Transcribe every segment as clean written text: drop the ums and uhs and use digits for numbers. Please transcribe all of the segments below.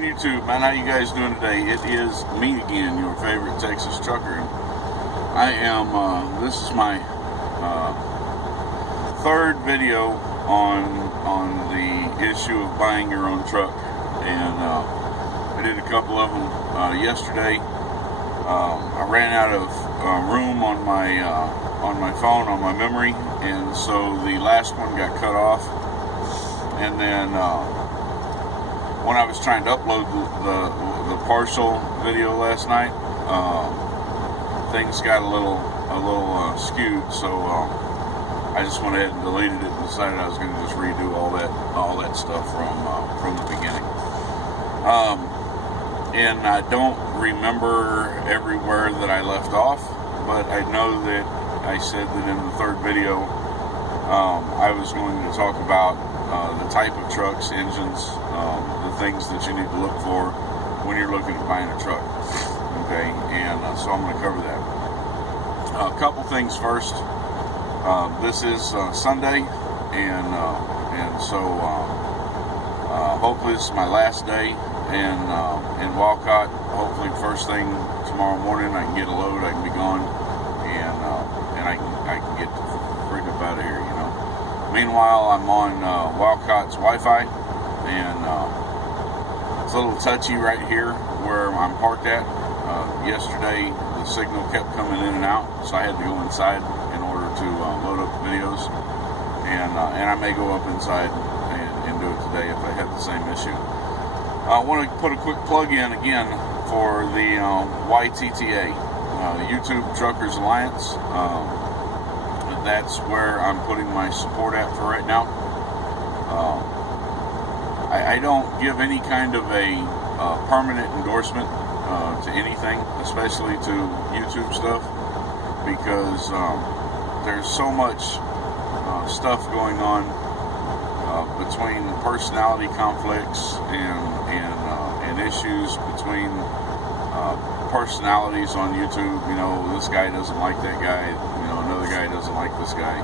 morning, YouTube, man. How you guys doing today? It is me again, your favorite Texas trucker. I am. This is my third video on the issue of buying your own truck, and I did a couple of them yesterday. I ran out of room on my phone, on my memory, and so the last one got cut off. And then when I was trying to upload the partial video last night, things got a little skewed. So I just went ahead and deleted it and decided I was going to just redo all that stuff from the beginning. And I don't remember everywhere that I left off, but I know that I said that in the third video I was going to talk about the type of trucks, engines, the things that you need to look for when you're looking at buying a truck. Okay, and so I'm going to cover that. A couple things first. This is Sunday, and so hopefully this is my last day in Walcott. Hopefully first thing tomorrow morning I can get a load, I can be gone, and I can get freak up out of here, you know. Meanwhile, I'm on Walcott's Wi-Fi, and it's a little touchy right here where I'm parked at. Yesterday, the signal kept coming in and out, so I had to go inside in order to load up the videos, and I may go up inside and do it today if I have the same issue. I want to put a quick plug in again for the YTTA, the YouTube Truckers Alliance. That's where I'm putting my support at for right now. I don't give any kind of a permanent endorsement to anything, especially to YouTube stuff, because there's so much stuff going on between personality conflicts and issues between personalities on YouTube. You know, this guy doesn't like that guy, you know, another guy doesn't like this guy.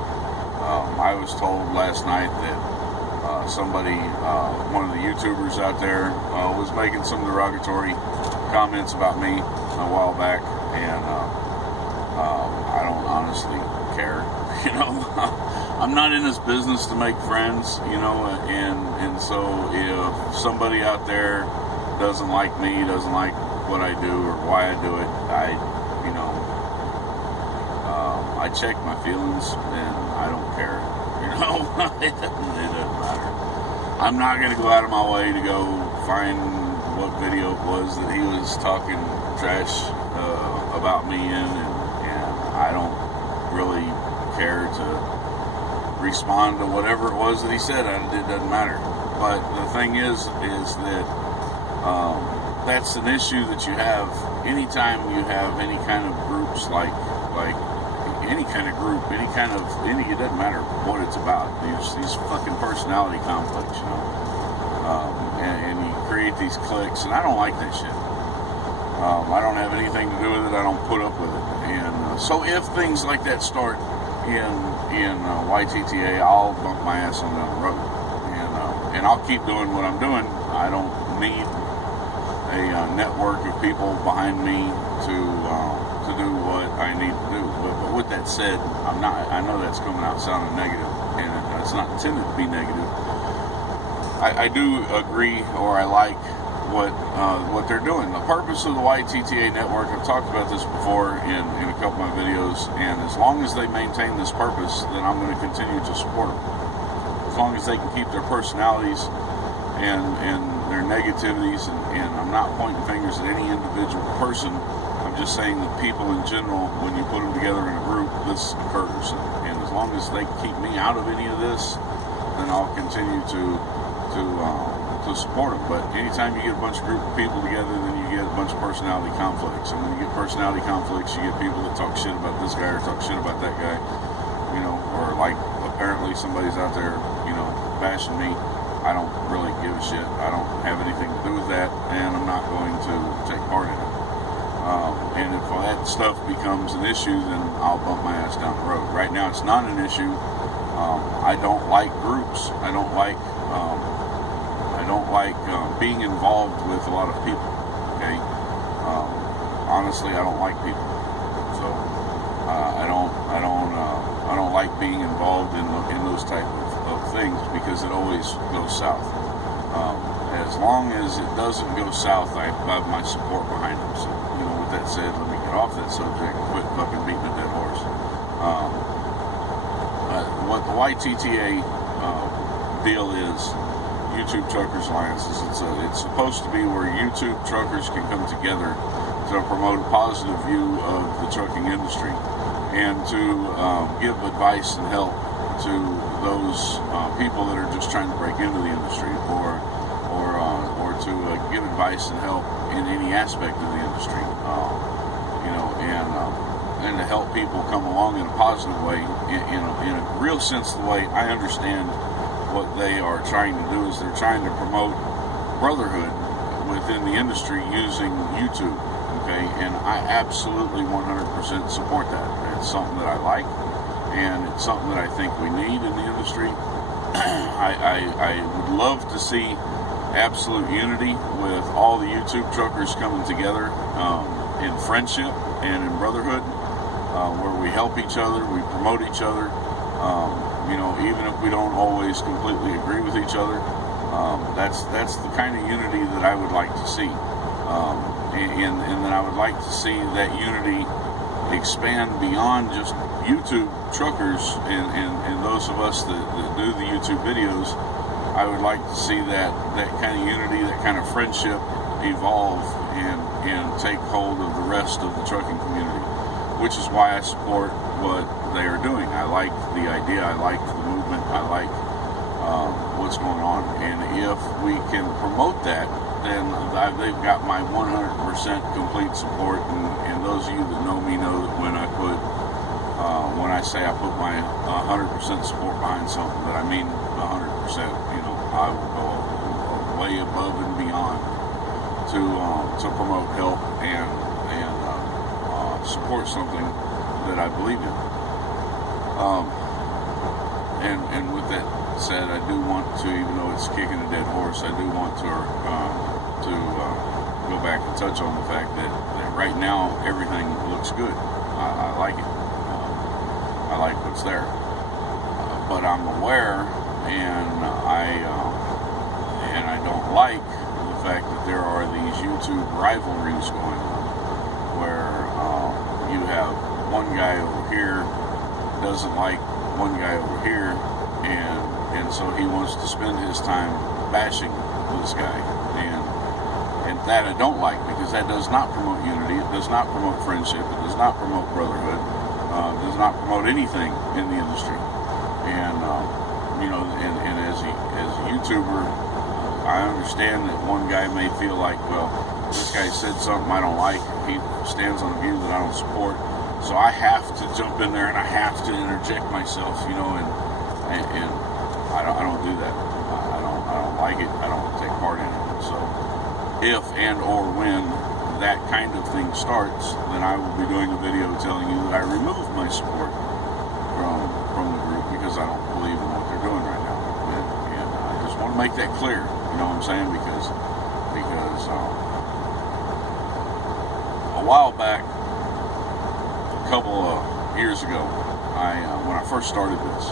I was told last night that somebody, one of the YouTubers out there, was making some derogatory comments about me a while back, and I don't honestly care, you know. I'm not in this business to make friends, you know, and so if somebody out there doesn't like me, doesn't like what I do or why I do it, I check my feelings and I don't care, you know. It doesn't matter. I'm not going to go out of my way to go find what video it was that he was talking trash about me in, and I don't really care to respond to whatever it was that he said. It doesn't matter. But the thing is that that's an issue that you have anytime you have any kind of groups, like any kind of group, it doesn't matter what it's about. These fucking personality conflicts, you know, and you create these cliques, and I don't like that shit. I don't have anything to do with it. I don't put up with it, and so if things like that start in YTTA, I'll bump my ass on down the road, and I'll keep doing what I'm doing. I don't need a network of people behind me to do what I need to do. But with that said, I know that's coming out sounding negative, and it's not intended to be negative. I do agree, or I like what they're doing. The purpose of the YTTA network, I've talked about this before in a couple of my videos, and as long as they maintain this purpose, then I'm going to continue to support them. As long as they can keep their personalities and their negativities, and I'm not pointing fingers at any individual person. I'm just saying that people in general, when you put them together in a group, this occurs. And as long as they keep me out of any of this, then I'll continue to support them. But anytime you get a bunch of group of people together, then you get a bunch of personality conflicts. And when you get personality conflicts, you get people that talk shit about this guy or talk shit about that guy, you know, or like apparently somebody's out there, you know, bashing me. I don't really give a shit. I don't have anything to do with that, and I'm not going to take part in it. And if that stuff becomes an issue, then I'll bump my ass down the road. Right now, it's not an issue. I don't like groups. I don't like don't like being involved with a lot of people. Okay, honestly, I don't like people, so I don't like being involved in those type of things, because it always goes south. As long as it doesn't go south, I have my support behind them. So, with that said, let me get off that subject and quit fucking beating a dead horse. What the YTTA deal is, YouTube Truckers Alliance, is it's supposed to be where YouTube truckers can come together to promote a positive view of the trucking industry, and to give advice and help to those people that are just trying to break into the industry, or to give advice and help in any aspect of the industry, and to help people come along in a positive way, in a real sense. The way I understand what they are trying to do is they're trying to promote brotherhood within the industry using YouTube. Okay, and I absolutely 100% support that. It's something that I like, and it's something that I think we need in the industry. I would love to see absolute unity with all the YouTube truckers coming together in friendship and in brotherhood, where we help each other, we promote each other, even if we don't always completely agree with each other. That's the kind of unity that I would like to see. And then I would like to see that unity expand beyond just YouTube truckers and those of us that do the YouTube videos. I would like to see that kind of unity, that kind of friendship evolve and take hold of the rest of the trucking community, which is why I support what they are doing. I like the idea, I like the movement, I like what's going on, and if we can promote that, then they've got my 100% complete support. And those of you that know me know that when I say I put my 100% support behind something, that I mean 100%. I will go way above and beyond to promote, help, and support something that I believe in. And with that said, I do want to, even though it's kicking a dead horse, I do want to go back and touch on the fact that right now everything looks good. I like it. I like what's there. But I'm aware, and I don't like the fact that there are these YouTube rivalries going on, where you have one guy over here doesn't like one guy over here, and so he wants to spend his time bashing this guy, and that I don't like, because that does not promote unity, it does not promote friendship, it does not promote brotherhood, it does not promote anything in the industry. And and as a YouTuber, I understand that one guy may feel like, well, this guy said something I don't like, he stands on a view that I don't support, so I have to jump in there and I have to interject myself, and I don't do that. I don't like it. I don't take part in it. So if and or when that kind of thing starts, then I will be doing a video telling you that I removed my support from the group, because I don't believe in what they're doing right now. And I just want to make that clear. You know what I'm saying? Because a while back, a couple of years ago, when I first started YouTube,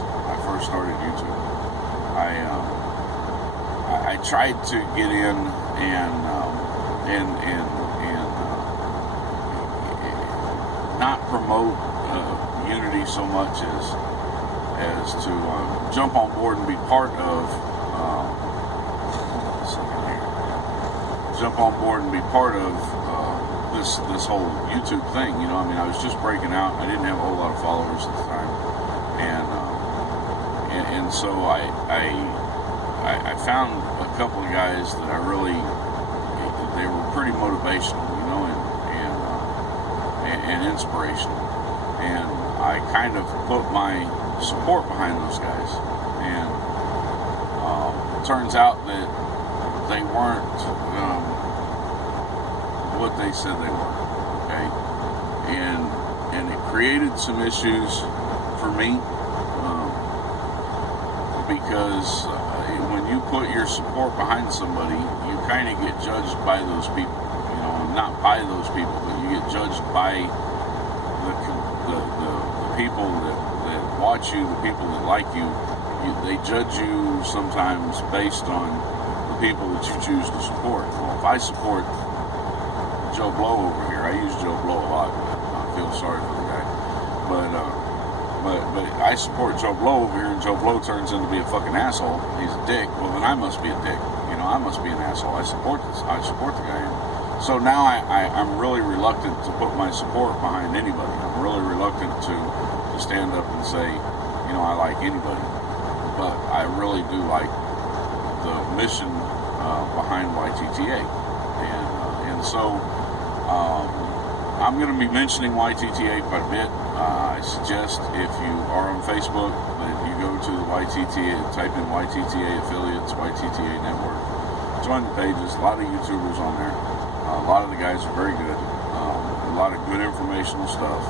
I tried to get in and not promote unity so much as to jump on board and be part of this whole YouTube thing. I was just breaking out. I didn't have a whole lot of followers at the time, and so I found a couple of guys that they were pretty motivational, and inspirational, and I kind of put my support behind those guys, and it turns out that they weren't what they said they were. Okay, and it created some issues for me, because when you put your support behind somebody, you kind of get judged by those people. You know, not by those people, but you get judged by the people that watch you, the people that like you. They judge you sometimes based on the people that you choose to support. Well, if I support Joe Blow over here, I use Joe Blow a lot. I feel sorry for the guy, but I support Joe Blow over here, and Joe Blow turns into be a fucking asshole. He's a dick. Well, then I must be a dick. You know, I must be an asshole. I support the guy. So now I'm really reluctant to put my support behind anybody. I'm really reluctant to stand up and say, you know, I like anybody. But I really do like the mission behind YTTA. And so I'm going to be mentioning YTTA quite a bit. I suggest if you are on Facebook that you go to the YTTA, type in YTTA affiliates, YTTA network, join the pages. A lot of YouTubers on there. A lot of the guys are very good. A lot of good informational stuff.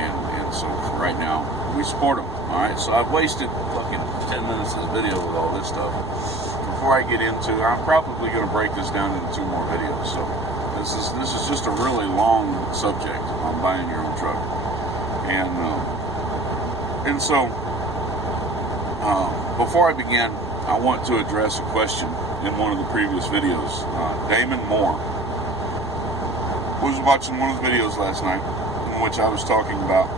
And so for right now, we support them. Alright, so I've wasted fucking 10 minutes of the video with all this stuff. Before I get into, I'm probably going to break this down into 2 more videos. So this is just a really long subject on buying your own truck. And so before I begin, I want to address a question in one of the previous videos. Damon Moore was watching one of the videos last night in which I was talking about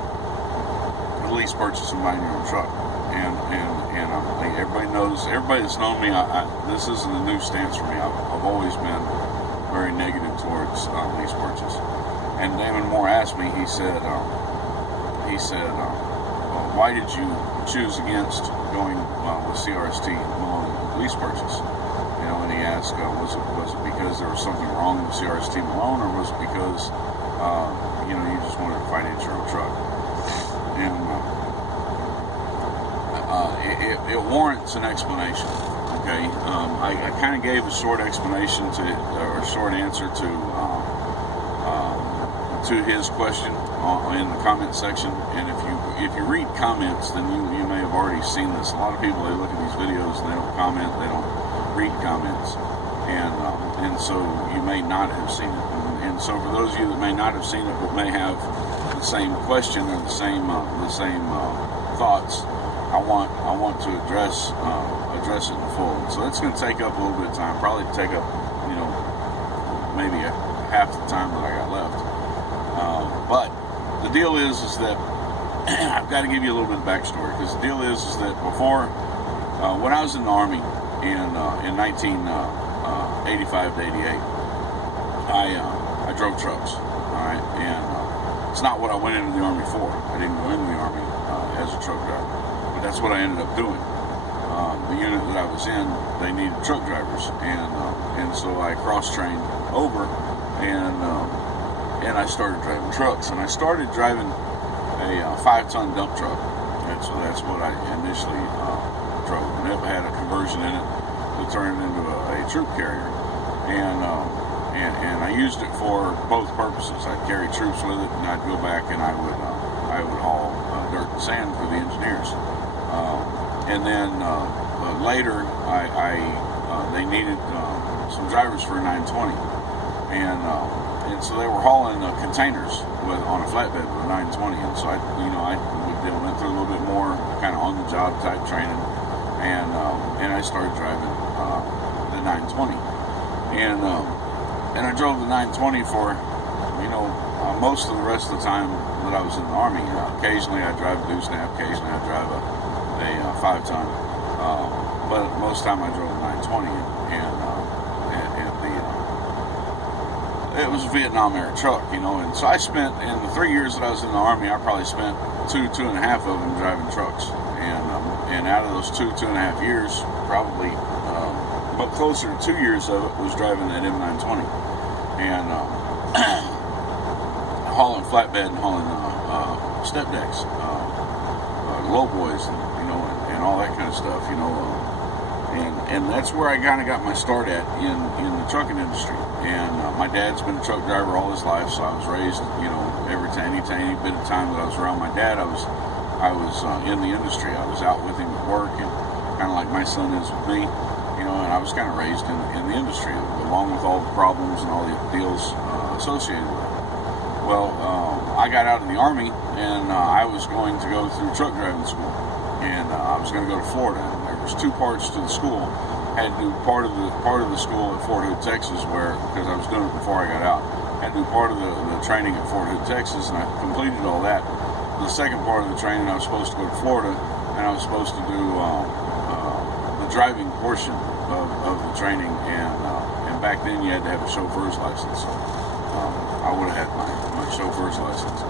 lease purchase and buying your own truck, and everybody knows, everybody that's known me, this isn't a new stance for me. I've always been very negative towards lease purchase. And Damon Moore asked me, he said, why did you choose against going with CRST Malone lease purchase? You know, and he asked, was it because there was something wrong with CRST Malone, or was it because you know, you just wanted to finance your own truck? And it warrants an explanation. Okay, I kind of gave a short explanation or a short answer to his question in the comment section. And if you read comments, then you may have already seen this. A lot of people, they look at these videos and they don't comment, they don't read comments, and so you may not have seen it. And so for those of you that may not have seen it but may have the same question or the same thoughts, I want to address it in full. So it's going to take up a little bit of time, probably take up, you know, maybe half the time that I got left. But the deal is that I've got to give you a little bit of backstory, because the deal is that before, when I was in the Army in 1985 to 88, I drove trucks. All right, and it's not what I went into the Army for. I didn't go into the Army as a truck driver, but that's what I ended up doing. The unit that I was in, they needed truck drivers, and so I cross-trained over, and I started driving trucks, and I started driving a 5-ton dump truck, and so that's what I initially drove. And it had a conversion in it to turn it into a troop carrier, and I used it for both purposes. I'd carry troops with it, and I'd go back and I would haul dirt and sand for the engineers. And then later, they needed some drivers for a 920, and so they were hauling containers on a flatbed with a 920. And so I went through a little bit more kind of on-the-job type training, and I started driving the 920, and I drove the 920 for most of the rest of the time that I was in the Army. Occasionally I drive a doosnap, occasionally I drive a 5-ton, but most of the time I drove a 920, and it was a Vietnam era truck, and so I spent, in the 3 years that I was in the Army, I probably spent 2.5 of them driving trucks, and out of those 2.5 years, probably but closer to 2 years of it was driving that M920, and hauling flatbed and hauling step decks, low boys, and all that kind of stuff, and that's where I kind of got my start at in the trucking industry. And my dad's been a truck driver all his life, so I was raised, any bit of time that I was around my dad, I was in the industry. I was out with him at work, my son is with me. You know, and I was kind of raised in the industry, along with all the problems and all the deals associated with it. Well, I got out of the Army, and I was going to go through truck driving school, and I was going to go to Florida. And there was two parts to the school. I had to do part of the school at Fort Hood, Texas, because I was doing it before I got out. I had to do part of the training at Fort Hood, Texas, and I completed all that. The second part of the training, I was supposed to go to Florida, and I was supposed to do the driving portion of the training, and back then you had to have a chauffeur's license. I would have had my chauffeur's license.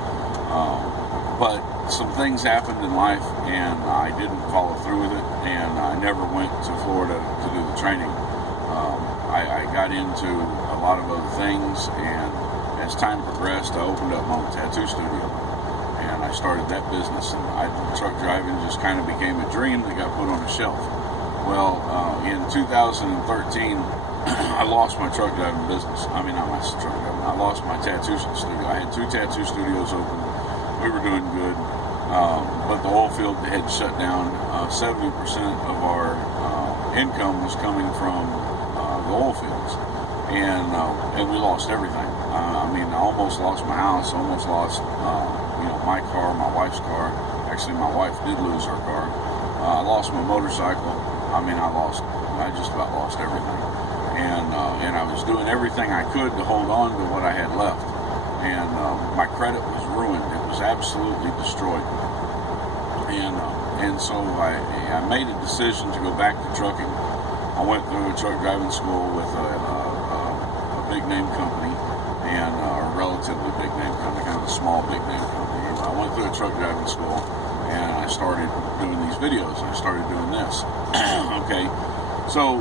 But some things happened in life, and I didn't follow through with it, and I never went to Florida to do the training. I got into a lot of other things, and as time progressed, I opened up my own tattoo studio, and I started that business, and truck driving just kind of became a dream that got put on a shelf. Well, in 2013, I lost my truck driving business. I mean, not my truck driving. I lost my tattoo studio. I had 2 tattoo studios open. We were doing good, but the oil field had shut down. 70% of our income was coming from the oil fields, and we lost everything. I mean, I almost lost my house. Almost lost, my car, my wife's car. Actually, my wife did lose her car. I lost my motorcycle. I mean, I just about lost everything. And I was doing everything I could to hold on to what I had left. And my credit was ruined. It was absolutely destroyed. And so I made a decision to go back to trucking. I went through a truck driving school with a big name company, and a relatively big name company, kind of a small big name company. I went through a truck driving school, and I started doing these videos. I started doing this. Okay. So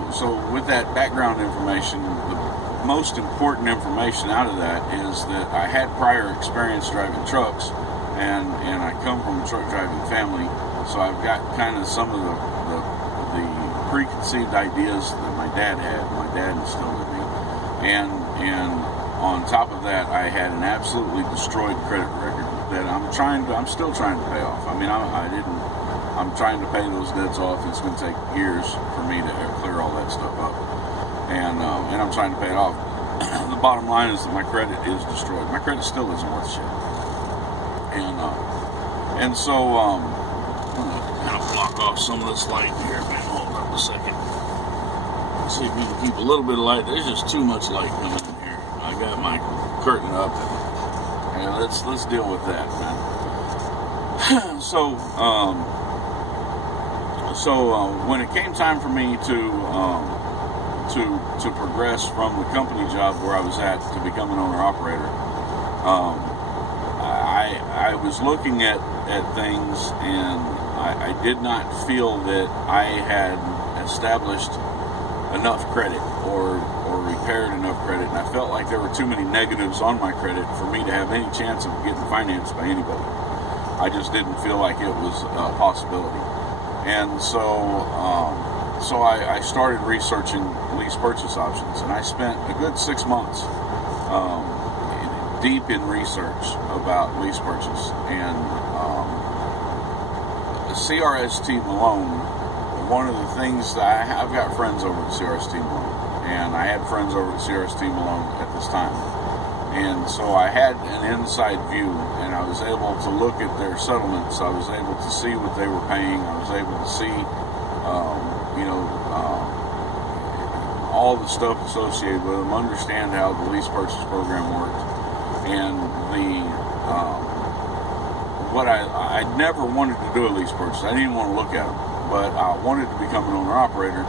with that background information, the most important information out of that is that I had prior experience driving trucks, and I come from a truck driving family, so I've got kind of some of the preconceived ideas that my dad instilled in me, and on top of that, I had an absolutely destroyed credit record that I'm still trying to pay off. I mean, I'm trying to pay those debts off. It's going to take years for me to clear all that stuff up, and I'm trying to pay it off. The bottom line is that my credit is destroyed. My credit still isn't worth shit, and so I'm gonna kind of block off some of this light here. Man, hold up a second. Let's see if we can keep a little bit of light. There's just too much light coming in here. I got my curtain up, and let's deal with that, man. So when it came time for me to progress from the company job where I was at to become an owner-operator, I was looking at things, and I did not feel that I had established enough credit or repaired enough credit, and I felt like there were too many negatives on my credit for me to have any chance of getting financed by anybody. I just didn't feel like it was a possibility. And so I started researching lease purchase options, and I spent a good 6 months deep in research about lease purchase. And CRST Malone, one of the things that I've got friends over at CRST Malone, and I had friends over at CRST Malone at this time. And so I had an inside view, and I was able to look at their settlements. I was able to see what they were paying. I was able to see, all the stuff associated with them, understand how the lease purchase program worked. And I never wanted to do a lease purchase. I didn't want to look at them, but I wanted to become an owner-operator,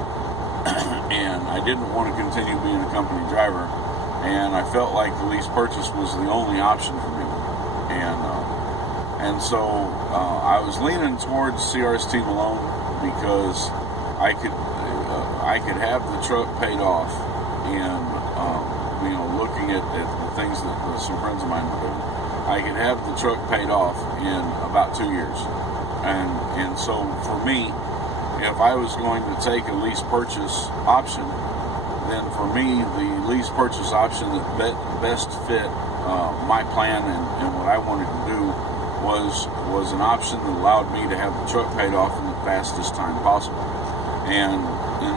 and I didn't want to continue being a company driver. And I felt like the lease purchase was the only option for me. And so I was leaning towards CRST Malone because I could have the truck paid off, and looking at the things that some friends of mine were doing, I could have the truck paid off in about 2 years. And so for me, if I was going to take a lease purchase option, then for me, the lease purchase option that best fit my plan and what I wanted to do was an option that allowed me to have the truck paid off in the fastest time possible. And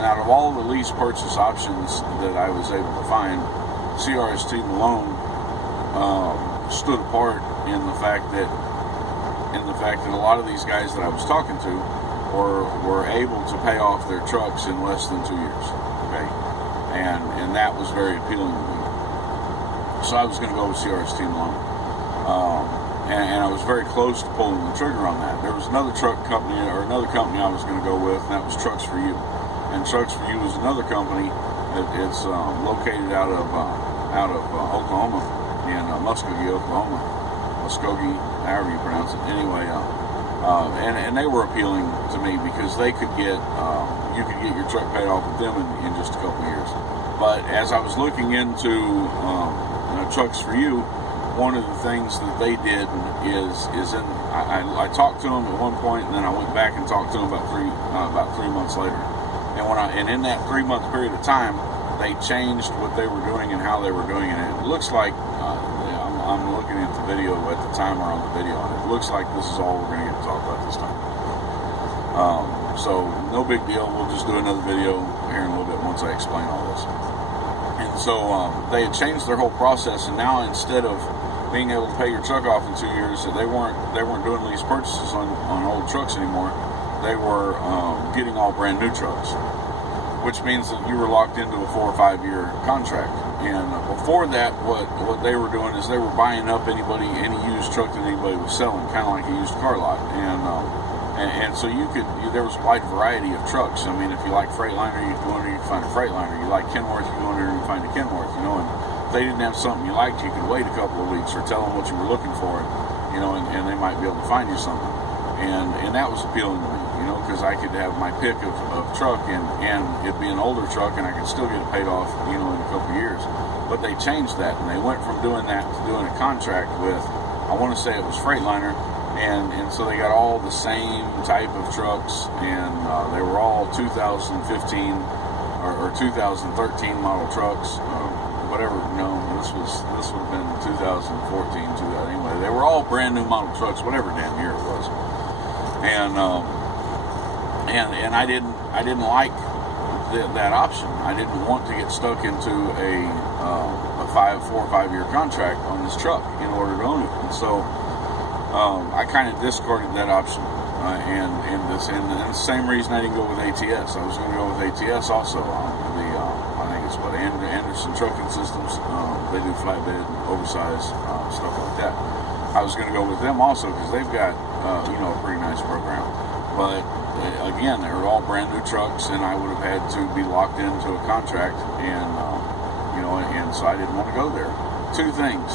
out of all the lease purchase options that I was able to find, CRST Malone stood apart in the fact that a lot of these guys that I was talking to were able to pay off their trucks in less than 2 years. Okay, and that was very appealing to me. So I was going to go with CRST Malone, and I was very close to pulling the trigger on that. There was another truck company or another company I was going to go with, and that was Trucks For You. And Trucks For You is another company that it's located out of Oklahoma, in Muskogee, Oklahoma. Muskogee, however you pronounce it. Anyway, and they were appealing to me because they could get you could get your truck paid off with them in just a couple of years. But as I was looking into Trucks For You, one of the things that they did is I talked to them at one point, and then I went back and talked to them about 3 months later. And in that 3 month period of time, they changed what they were doing and how they were doing it. And it looks like I'm looking at the video at the timer on the video, and it looks like this is all we're going to get to talk about this time. So no big deal. We'll just do another video here in a little bit once I explain all this. And so they had changed their whole process, and now instead of being able to pay your truck off in 2 years, they weren't doing lease purchases on old trucks anymore. They were getting all brand new trucks, which means that you were locked into a 4 or 5 year contract. And before that, what they were doing is they were buying up any used truck that anybody was selling, kind of like a used car lot. And so there was a wide variety of trucks. I mean, if you like Freightliner, you go in there, you can find a Freightliner. You like Kenworth, you go in there and you find a Kenworth, And if they didn't have something you liked, you could wait a couple of weeks or tell them what you were looking for, and they might be able to find you something. And that was appealing to me, because I could have my pick of truck, and it'd be an older truck, and I could still get it paid off, in a couple of years. But they changed that, and they went from doing that to doing a contract with, I want to say it was Freightliner, and so they got all the same type of trucks, and they were all 2015 or 2013 model trucks, whatever. This would have been 2014, anyway. They were all brand new model trucks, whatever damn year it was. And I didn't like that option. I didn't want to get stuck into a 4 or 5 year contract on this truck in order to own it. And so I kind of discarded that option. And the same reason I didn't go with ATS. I was going to go with ATS also on I think it's Anderson Trucking Systems. They do flatbed, oversized stuff like that. I was going to go with them also because they've got a pretty nice program. But again, they were all brand new trucks, and I would have had to be locked into a contract, and so I didn't want to go there. Two things,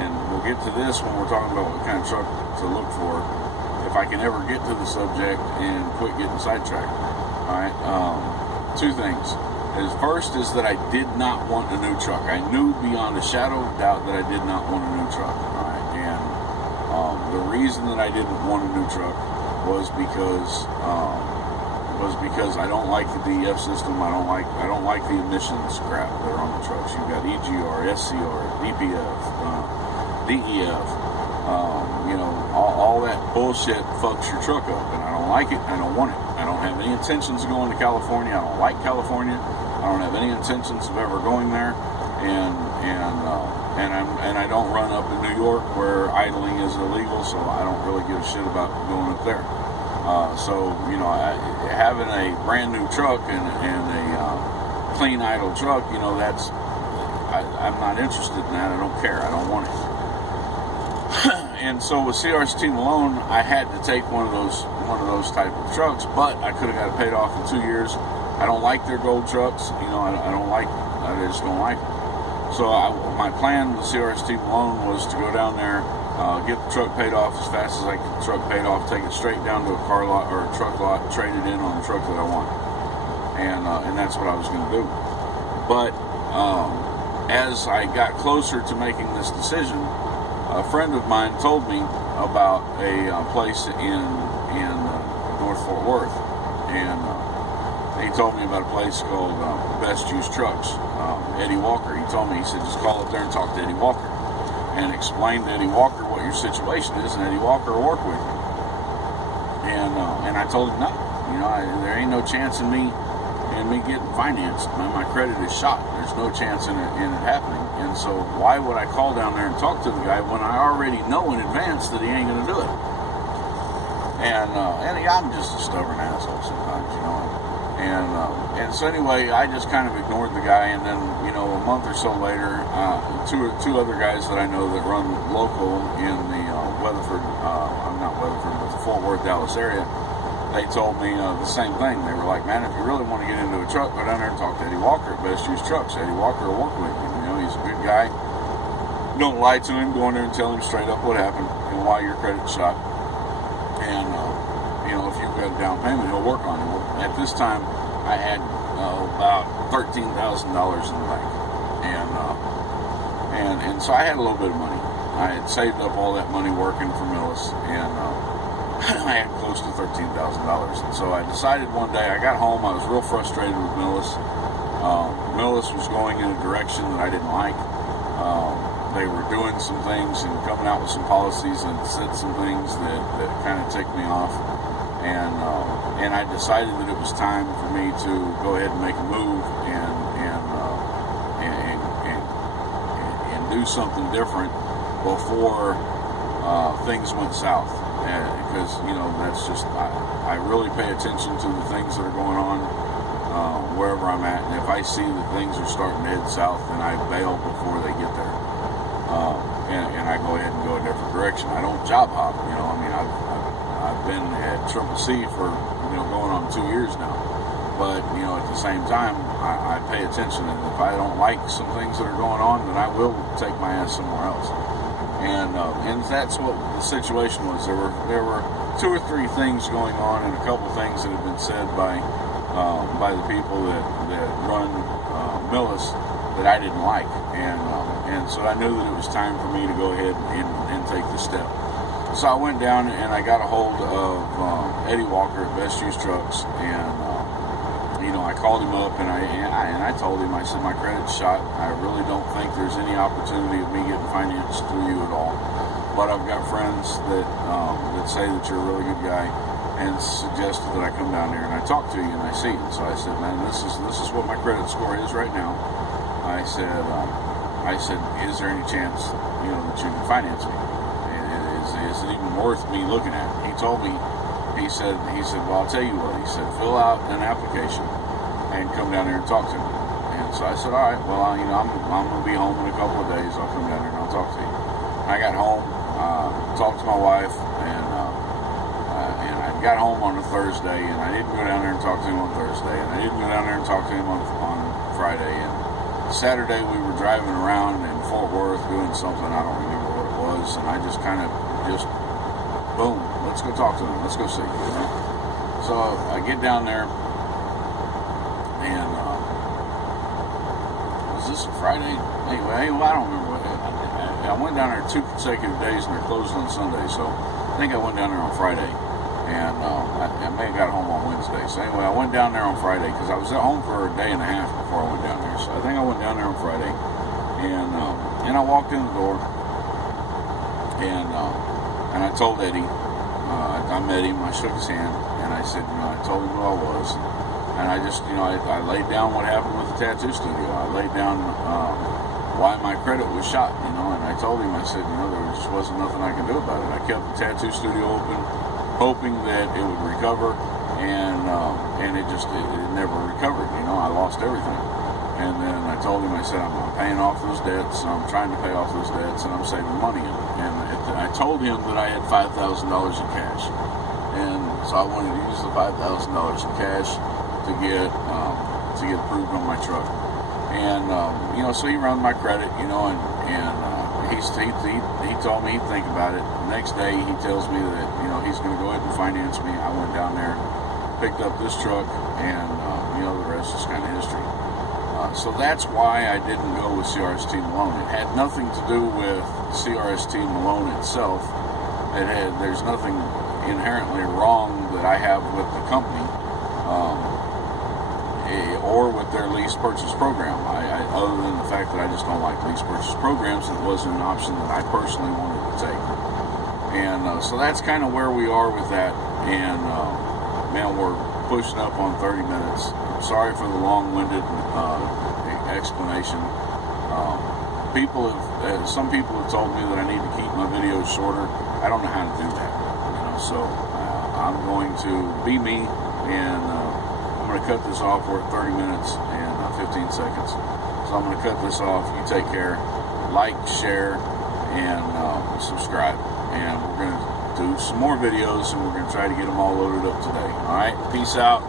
and we'll get to this when we're talking about what kind of truck to look for, if I can ever get to the subject and quit getting sidetracked. All right, two things. First is that I did not want a new truck. I knew beyond a shadow of doubt that I did not want a new truck. All right, and the reason that I didn't want a new truck was because I don't like the DEF system. I don't like the emissions crap that are on the trucks. You've got EGR, SCR, DPF, DEF. All that bullshit fucks your truck up, and I don't like it. I don't want it. I don't have any intentions of going to California. I don't like California. I don't have any intentions of ever going there, and I don't run up in New York where idling is illegal, so I don't really give a shit about going up there. Having a brand new truck and a clean idle truck, I'm not interested in that. I don't care. I don't want it. And so with CRST Malone, I had to take one of those type of trucks, but I could have got it paid off in 2 years. I don't like their gold trucks. I just don't like them. So my plan with CRST Malone was to go down there, get the truck paid off as fast as I could get the truck paid off, take it straight down to a car lot or a truck lot, trade it in on the truck that I want. And that's what I was going to do. But as I got closer to making this decision, a friend of mine told me about a place in North Fort Worth, and he told me about a place called Best Used Trucks. Eddie Walker. He told me, he said, just call up there and talk to Eddie Walker and explain to Eddie Walker what your situation is, and Eddie Walker will work with you. And I told him no. there ain't no chance in me getting financed. My credit is shot. There's no chance in it happening. And so why would I call down there and talk to the guy when I already know in advance that he ain't going to do it? And I'm just a stubborn asshole sometimes, And so anyway, I just kind of ignored the guy. And then, a month or so later, two other guys that I know that run local in the Weatherford, not Weatherford, but the Fort Worth, Dallas area, they told me the same thing. They were like, man, if you really want to get into a truck, go down there and talk to Eddie Walker at Best Used Trucks. Eddie Walker will work with you. He's a good guy. Don't lie to him. Go in there and tell him straight up what happened and why your credit's shot. And, if you've got a down payment, he'll work on it. Well, at this time, I had about $13,000 in the bank. And so I had a little bit of money. I had saved up all that money working for Millis, and I had close to $13,000. And so I decided one day, I got home, I was real frustrated with Millis. Millis was going in a direction that I didn't like. They were doing some things and coming out with some policies and said some things that kind of ticked me off. And I decided that it was time for me to go ahead and make a move and do something different before things went south. Because that's just I really pay attention to the things that are going on wherever I'm at, and if I see that things are starting to head south, then I bail before they get there, and I go ahead and go a different direction. I don't job hop. I've been at Triple C for going on 2 years now, but at the same time I pay attention, and if I don't like some things that are going on, then I will take my ass somewhere else. And that's what the situation was. There were 2 or 3 things going on, and a couple things that have been said by the people that run Millis that I didn't like, and so I knew that it was time for me to go ahead and take the step. So I went down and I got a hold of Eddie Walker at Best Used Trucks, and I called him up and I told him, I said, my credit's shot. I really don't think there's any opportunity of me getting financed through you at all. But I've got friends that say that you're a really good guy and suggested that I come down there and I talk to you and I see it. So I said, man, this is what my credit score is right now. I said, is there any chance that you can finance me? Is it even worth me looking at? He told me, he said, well, I'll tell you what. He said, fill out an application and come down here and talk to me. And so I said, all right, well, I'm going to be home in a couple of days. I'll come down here and I'll talk to you. I got home, talked to my wife, and I got home on a Thursday, and I didn't go down there and talk to him on Thursday, and I didn't go down there and talk to him on Friday. And Saturday we were driving around in Fort Worth doing something, I don't remember what it was, and I just kind of boom, let's go talk to him, let's go see. So I get down there, and was this a Friday? Anyway, I don't remember what I went down there 2 consecutive days, and they're closed on Sunday, so I think I went down there on Friday, and I may have got home on Wednesday. So anyway, I went down there on Friday because I was at home for a day and a half before I went down there. So I think I went down there on Friday, and I walked in the door, and I told Eddie. I met him, I shook his hand, and I said, I told him who I was, and I just, I laid down what happened with the tattoo studio. I laid down why my credit was shot, and I told him, I said, there just wasn't nothing I could do about it. I kept the tattoo studio open, hoping that it would recover, and it never recovered. I lost everything. And then I told him, I said, I'm paying off those debts, and I'm trying to pay off those debts, and I'm saving money. And I told him that I had $5,000 in cash. And so I wanted to use the $5,000 in cash to get approved on my truck. And, so he ran my credit, and he told me he'd think about it. The next day he tells me that, he's going to go ahead and finance me. I went down there, picked up this truck, and, the rest is kind of history. So that's why I didn't go with CRST Malone. It had nothing to do with CRST Malone itself. There's nothing inherently wrong that I have with the company or with their lease purchase program. Other than the fact that I just don't like lease purchase programs, it wasn't an option that I personally wanted to take. And so that's kind of where we are with that. And man, pushing up on 30 minutes. I'm sorry for the long-winded explanation. Some people have told me that I need to keep my videos shorter. I don't know how to do that, so I'm going to be me, and I'm going to cut this off. We're at 30 minutes and 15 seconds, so I'm going to cut this off. You take care, like, share, and subscribe, and we're going to do some more videos, and we're going to try to get them all loaded up today. All right, peace out.